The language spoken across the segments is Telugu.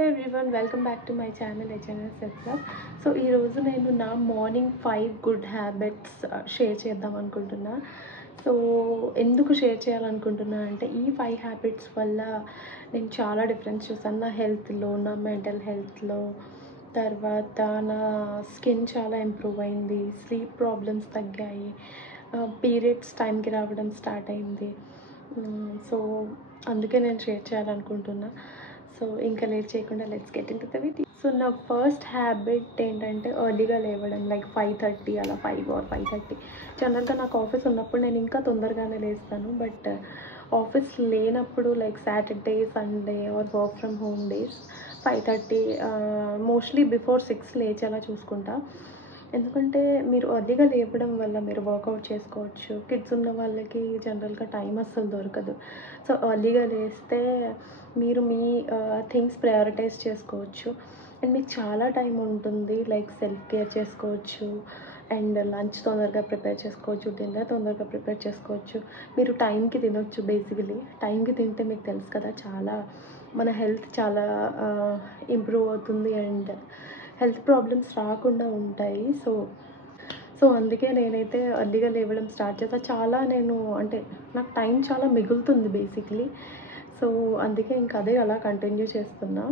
Hello everyone, welcome back to my channel HNIs settler. So ఈరోజు నేను నా మార్నింగ్ 5 గుడ్ హ్యాబిట్స్ షేర్ చేద్దాం అనుకుంటున్నా. సో ఎందుకు షేర్ చేయాలనుకుంటున్నా అంటే ఈ 5 హ్యాబిట్స్ వల్ల నేను చాలా డిఫరెన్స్ చూసాను నా హెల్త్లో, నా మెంటల్ హెల్త్లో. తర్వాత నా స్కిన్ చాలా ఇంప్రూవ్ అయింది, స్లీప్ ప్రాబ్లమ్స్ తగ్గాయి, పీరియడ్స్ టైంకి రావడం స్టార్ట్ అయింది. సో అందుకే నేను షేర్ చేయాలనుకుంటున్నా. సో ఇంకా లేట్ చేయకుండా let's get in to the video. So నా ఫస్ట్ హ్యాబిట్ ఏంటంటే ఎర్లీగా లేవడం, లైక్ 5:30 అలా, 5 or 5:30. జనరల్గా నాకు ఆఫీస్ ఉన్నప్పుడు నేను ఇంకా తొందరగానే లేస్తాను, బట్ ఆఫీస్ లేనప్పుడు like Saturday, Sunday or work from home days 5:30, mostly before 6 లేచేలా చూసుకుంటా. ఎందుకంటే మీరు ఎర్లీగా లేవడం వల్ల మీరు వర్కౌట్ చేసుకోవచ్చు. కిడ్స్ ఉన్న వాళ్ళకి జనరల్గా టైం అస్సలు దొరకదు. సో ఎర్లీగా లేస్తే మీరు మీ థింగ్స్ ప్రయారిటైజ్ చేసుకోవచ్చు అండ్ మీకు చాలా టైం ఉంటుంది. లైక్ సెల్ఫ్ కేర్ చేసుకోవచ్చు అండ్ లంచ్ తొందరగా ప్రిపేర్ చేసుకోవచ్చు, డిన్నర్ తొందరగా ప్రిపేర్ చేసుకోవచ్చు. మీరు టైంకి తినొచ్చు. బేసికలీ టైంకి తింటే మీకు తెలుసు కదా, చాలా మన హెల్త్ చాలా ఇంప్రూవ్ అవుతుంది అండ్ హెల్త్ ప్రాబ్లమ్స్ రాకుండా ఉంటాయి. సో అందుకే నేనైతే ఎర్లీగా లేవడం స్టార్ట్ చేస్తాను. చాలా నాకు టైం చాలా మిగులుతుంది బేసిక్లీ. సో అందుకే ఇంకా అదే అలా కంటిన్యూ చేస్తున్నా.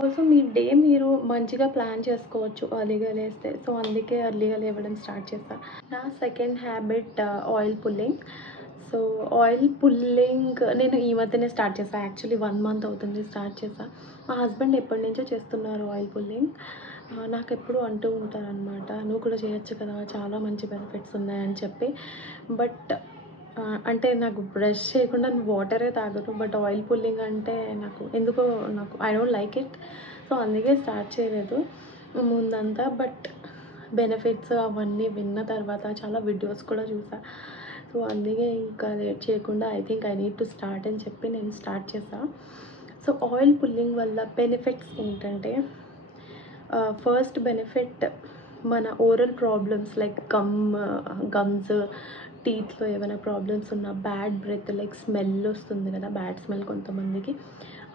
ఆల్సో మీ డే మీరు మంచిగా ప్లాన్ చేసుకోవచ్చు ఎర్లీగా లేస్తే. సో అందుకే ఎర్లీగా లేవడం స్టార్ట్ చేస్తాను. నా second habit oil pulling. So oil pulling నేను ఈ మధ్యనే స్టార్ట్ చేశాను. యాక్చువల్లీ 1 month అవుతుంది స్టార్ట్ చేశా. మా హస్బెండ్ ఎప్పటి నుంచో చేస్తున్నారు ఆయిల్ పుల్లింగ్. నాకు ఎప్పుడు అంటూ ఉంటారనమాట, నువ్వు కూడా చేయొచ్చు కదా, చాలా మంచి బెనిఫిట్స్ ఉన్నాయని చెప్పి. బట్ అంటే నాకు బ్రష్ చేయకుండా వాటరే తాగను. బట్ ఆయిల్ పుల్లింగ్ అంటే నాకు I don't like it. So అందుకే స్టార్ట్ చేయలేదు ముందంతా. బట్ బెనిఫిట్స్ అవన్నీ విన్న తర్వాత చాలా వీడియోస్ కూడా చూసా. సో అందుకే ఇంకా లేట్ చేయకుండా I think I need to start అని చెప్పి నేను స్టార్ట్ చేసా. సో ఆయిల్ పుల్లింగ్ వల్ల బెనిఫిట్స్ ఏంటంటే, ఫస్ట్ బెనిఫిట్, మన ఓరల్ ప్రాబ్లమ్స్ లైక్ గమ్స్, టీత్లో ఏమైనా ప్రాబ్లమ్స్ ఉన్న, బ్యాడ్ బ్రెత్ లైక్ స్మెల్ వస్తుంది కదా, బ్యాడ్ స్మెల్ కొంతమందికి,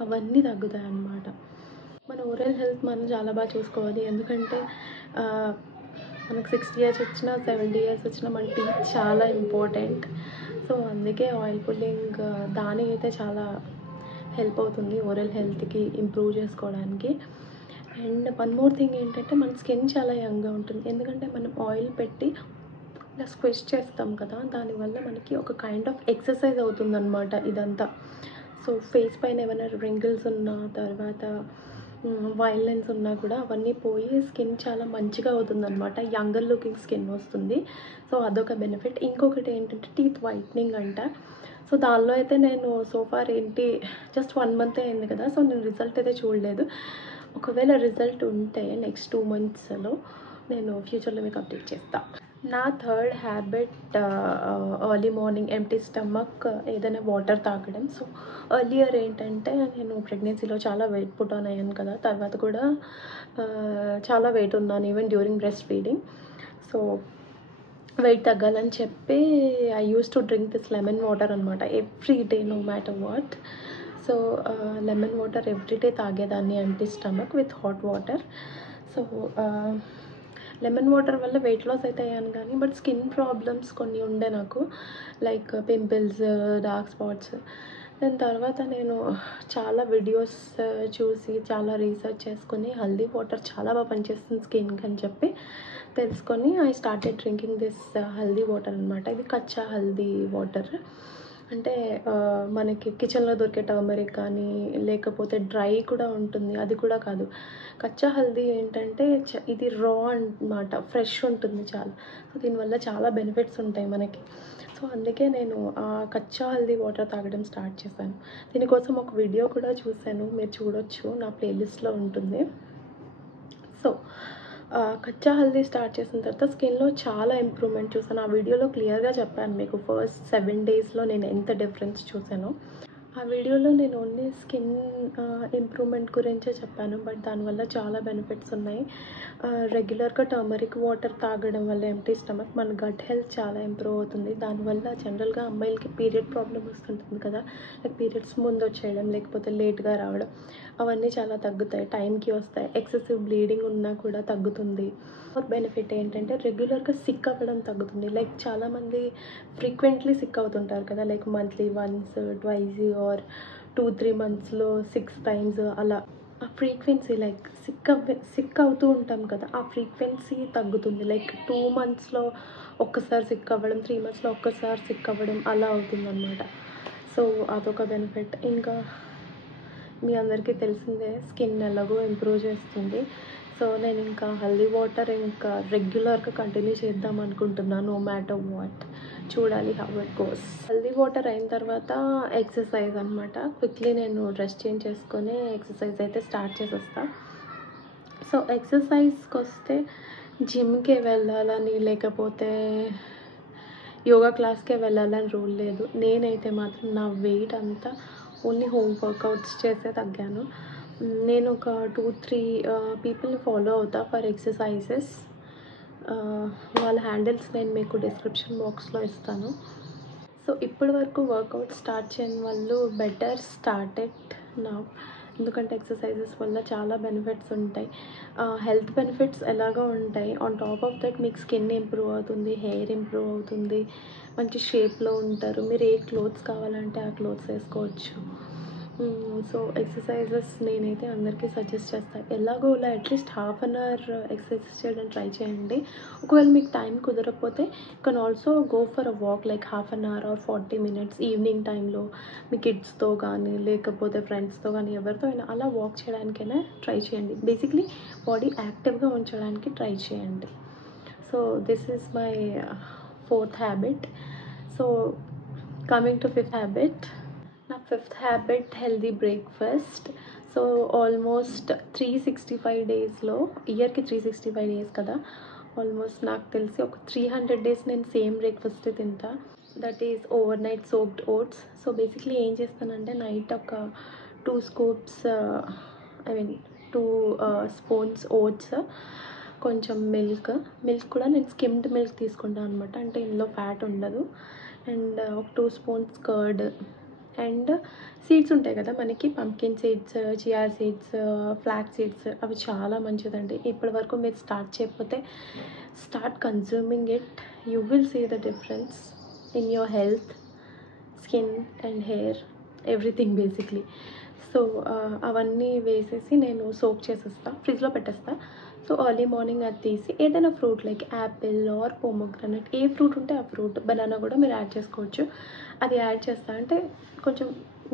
అవన్నీ తగ్గుతాయి అన్నమాట. మన ఓరల్ హెల్త్ మనం చాలా బాగా చూసుకోవాలి. ఎందుకంటే మనకు 60 years వచ్చినా 70 years వచ్చినా మన టీత్ చాలా ఇంపార్టెంట్. సో అందుకే ఆయిల్ పుల్లింగ్ దానికైతే చాలా హెల్ప్ అవుతుంది ఓరల్ హెల్త్కి ఇంప్రూవ్ చేసుకోవడానికి. అండ్ వన్ మోర్ థింగ్ ఏంటంటే, మన స్కిన్ చాలా యంగ్గా ఉంటుంది. ఎందుకంటే మనం ఆయిల్ పెట్టి ఇలా స్క్విష్ చేస్తాం కదా, దానివల్ల మనకి ఒక కైండ్ ఆఫ్ ఎక్సర్సైజ్ అవుతుందన్నమాట ఇదంతా. సో ఫేస్ పైన ఏమైనా రింకిల్స్ ఉన్నా, తర్వాత వైల్నెన్స్ ఉన్నా కూడా అవన్నీ పోయి స్కిన్ చాలా మంచిగా అవుతుందన్నమాట. యంగర్ లుకింగ్ స్కిన్ వస్తుంది. సో అదొక బెనిఫిట్. ఇంకొకటి ఏంటంటే టీత్ వైట్నింగ్ అంట. సో దానిలో అయితే నేను సోఫార్ జస్ట్ 1 month అయింది కదా, సో నేను రిజల్ట్ అయితే చూడలేదు. ఒకవేళ రిజల్ట్ ఉంటే నెక్స్ట్ 2 monthsలో నేను ఫ్యూచర్లో మీకు అప్డేట్ చేస్తాను. నా third habit early morning empty stomach ఏదైనా వాటర్ తాగడం. సో ఎర్లియర్ ఏంటంటే, నేను ప్రెగ్నెన్సీలో చాలా వెయిట్ పుట్ ఆన్ అయ్యాను కదా, తర్వాత కూడా చాలా వెయిట్ ఉన్నాను even during breast feeding. So weight తగ్గాలని చెప్పి I use to drink this lemon water అనమాట every day, no matter what. So lemon water everyday తాగేదాన్ని empty stomach with hot water. So lemon water వల్ల వెయిట్ లాస్ అయితే అయ్యాను కానీ, బట్ స్కిన్ ప్రాబ్లమ్స్ కొన్ని ఉండే నాకు, లైక్ పింపుల్స్, డార్క్ స్పాట్స్. దాని తర్వాత నేను చాలా వీడియోస్ చూసి చాలా రీసెర్చ్ చేసుకొని హల్దీ వాటర్ చాలా బాగా పనిచేస్తుంది స్కిన్కి అని చెప్పి తెలుసుకొని I started drinking this haldi water అనమాట. ఇది కచ్చా హల్దీ వాటర్. అంటే మనకి కిచెన్లో దొరికే టర్మరిక్ కానీ, లేకపోతే డ్రై కూడా ఉంటుంది, అది కూడా కాదు. కచ్చా హల్దీ ఏంటంటే ఇది రా అన్నమాట, ఫ్రెష్ ఉంటుంది చాలా. సో దీనివల్ల చాలా బెనిఫిట్స్ ఉంటాయి మనకి. సో అందుకే నేను కచ్చా హల్దీ వాటర్ తాగడం స్టార్ట్ చేశాను. దీనికోసం ఒక వీడియో కూడా చూశాను, మీరు చూడొచ్చు, నా ప్లేలిస్ట్లో ఉంటుంది. సో కచ్చా హల్దీ స్టార్ట్ చేసిన తర్వాత స్కిన్లో చాలా ఇంప్రూవ్మెంట్ చూసాను. ఆ వీడియోలో క్లియర్గా చెప్పాను మీకు ఫస్ట్ 7 daysలో నేను ఎంత డిఫరెన్స్ చూసానో. ఆ వీడియోలో నేను ఓన్లీ స్కిన్ ఇంప్రూవ్మెంట్ గురించే చెప్పాను, బట్ దానివల్ల చాలా బెనిఫిట్స్ ఉన్నాయి. రెగ్యులర్గా టర్మరిక్ వాటర్ తాగడం వల్ల ఎంటీ స్టమక్ మన గట్ హెల్త్ చాలా ఇంప్రూవ్ అవుతుంది. దానివల్ల జనరల్గా అమ్మాయిలకి పీరియడ్ ప్రాబ్లం వస్తుంటుంది కదా, లైక్ పీరియడ్స్ ముందు వచ్చేయడం లేకపోతే లేట్గా రావడం, అవన్నీ చాలా తగ్గుతాయి, టైంకి వస్తాయి. ఎక్సెసివ్ బ్లీడింగ్ ఉన్నా కూడా తగ్గుతుంది. బెనిఫిట్ ఏంటంటే రెగ్యులర్గా సిక్ అవ్వడం తగ్గుతుంది. లైక్ చాలామంది ఫ్రీక్వెంట్లీ సిక్ అవుతుంటారు కదా, like monthly once, twice or 2-3 మంత్స్లో 6 టైమ్స్ అలా. ఆ ఫ్రీక్వెన్సీ లైక్ సిక్ అవుతూ ఉంటాం కదా, ఆ ఫ్రీక్వెన్సీ తగ్గుతుంది. లైక్ 2 మంత్స్లో ఒక్కసారి సిక్ అవ్వడం, 3 మంత్స్లో ఒక్కసారి సిక్ అవ్వడం అలా అవుతుందన్నమాట. సో అదొక బెనిఫిట్. ఇంకా మీ అందరికీ తెలిసిందే స్కిన్ ఎలాగో ఇంప్రూవ్ చేస్తుంది. సో నేను ఇంకా హల్దీ వాటర్ ఇంకా రెగ్యులర్గా కంటిన్యూ చేద్దాం అనుకుంటున్నాను, నో మ్యాటర్ వాట్. చూడాలి how it goes. Haldi water అయిన తర్వాత ఎక్సర్సైజ్ అనమాట. క్విక్లీ నేను డ్రెస్ చేంజ్ చేసుకొని ఎక్సర్సైజ్ అయితే స్టార్ట్ చేసేస్తాను. సో ఎక్సర్సైజ్కి వస్తే జిమ్కి వెళ్ళాలని లేకపోతే యోగా క్లాస్కే వెళ్ళాలని రూల్ లేదు. నేనైతే మాత్రం నా వెయిట్ అంతా ఓన్లీ హోమ్ వర్కౌట్స్ చేసే తగ్గాను. నేను ఒక 2-3 పీపుల్ని ఫాలో అవుతా ఫర్ ఎక్సర్సైజెస్. వాళ్ళ హ్యాండిల్స్ నేను మీకు డిస్క్రిప్షన్ బాక్స్లో ఇస్తాను. సో ఇప్పటి వరకు వర్కౌట్ స్టార్ట్ చేయని వాళ్ళు బెటర్ స్టార్ట్ ఇట్ నౌ, ఎందుకంటే ఎక్సర్సైజెస్ వల్ల చాలా బెనిఫిట్స్ ఉంటాయి. హెల్త్ బెనిఫిట్స్ ఎలాగో ఉంటాయి, ఆన్ టాప్ ఆఫ్ దట్ మీకు స్కిన్ ఇంప్రూవ్ అవుతుంది, హెయిర్ ఇంప్రూవ్ అవుతుంది, మంచి షేప్లో ఉంటారు. మీరు ఏ క్లోత్స్ కావాలంటే ఆ క్లోత్స్ వేసుకోవచ్చు. సో ఎక్సర్సైజెస్ నేనైతే అందరికీ సజెస్ట్ చేస్తాను. ఎలాగో ఇలా at least half an hour exercises చేయడం ట్రై చేయండి. ఒకవేళ మీకు టైం కుదరకపోతే can also go for a walk like half an hour or 40 minutes evening టైంలో మీ కిడ్స్తో కానీ లేకపోతే ఫ్రెండ్స్తో కానీ ఎవరితో అయినా అలా వాక్ చేయడానికైనా ట్రై చేయండి. బేసిక్లీ బాడీ యాక్టివ్గా ఉంచడానికి ట్రై చేయండి. So this is my 4th habit. So coming to 5th habit. నా 5th habit healthy breakfast. So almost 365 డేస్లో, ఇయర్కి 365 డేస్ కదా, ఆల్మోస్ట్ నాకు తెలిసి ఒక 300 డేస్ నేను సేమ్ బ్రేక్ఫాస్ట్ తింటా. That is overnight soaked oats. So basically ఏం చేస్తానంటే నైట్ ఒక 2 స్కూప్స్ టూ స్పూన్స్ ఓట్స్, కొంచెం మిల్క్ కూడా నేను స్కిమ్డ్ మిల్క్ తీసుకుంటాను అనమాట, అంటే ఇందులో ఫ్యాట్ ఉండదు. అండ్ ఒక 2 స్పూన్స్ కర్డ్ అండ్ సీడ్స్ ఉంటాయి కదా మనకి, pumpkin seeds, chia seeds, flax seeds, అవి చాలా మంచిదండి. ఇప్పటి వరకు మీరు స్టార్ట్ చేయకపోతే start consuming it, you will see the difference in your health, skin and hair, everything basically. So అవన్నీ వేసేసి నేను సోక్ చేసేస్తా, ఫ్రిడ్జ్లో పెట్టేస్తా. సో ఎర్లీ మార్నింగ్ అది తీసి ఏదైనా fruit like apple or pomegranate, ఏ ఫ్రూట్ ఉంటే ఆ ఫ్రూట్, బనానా కూడా మీరు యాడ్ చేసుకోవచ్చు. అది యాడ్ చేస్తా అంటే కొంచెం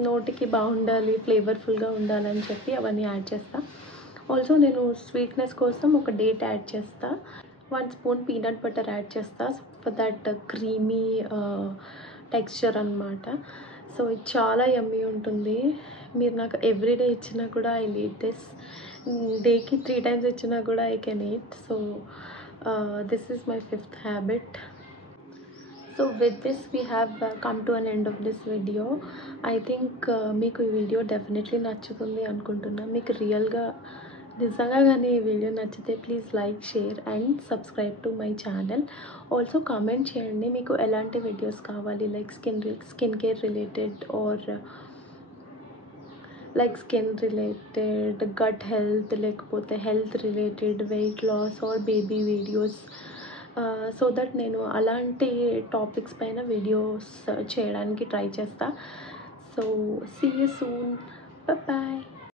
నోటికి బాగుండాలి, ఫ్లేవర్ఫుల్గా ఉండాలని చెప్పి అవన్నీ యాడ్ చేస్తా. ఆల్సో నేను స్వీట్నెస్ కోసం ఒక డేట్ యాడ్ చేస్తా, 1 స్పూన్ పీనట్ బటర్ యాడ్ చేస్తా ఫర్ దట్ క్రీమీ టెక్స్చర్ అనమాట. సో ఇది చాలా యమ్మీ ఉంటుంది. మీరు నాకు ఎవ్రీడే ఇచ్చినా కూడా ఐ ఈట్ దిస్, డేకి 3 times ఇచ్చినా కూడా I can eat. So this is my 5th habit. So with this we have come to an end of this video. I think మీకు ఈ వీడియో డెఫినెట్లీ నచ్చుతుంది అనుకుంటున్నా. మీకు రియల్గా నిజంగా కానీ ఈ వీడియో నచ్చితే please like, share and subscribe to my channel. Also comment చేయండి మీకు ఎలాంటి వీడియోస్ కావాలి, like skin care related or like skin related, gut health, లేకపోతే health related, weight loss or baby videos, so that నేను అలాంటి టాపిక్స్ పైన వీడియోస్ చేయడానికి ట్రై చేస్తా. So see you soon, bye.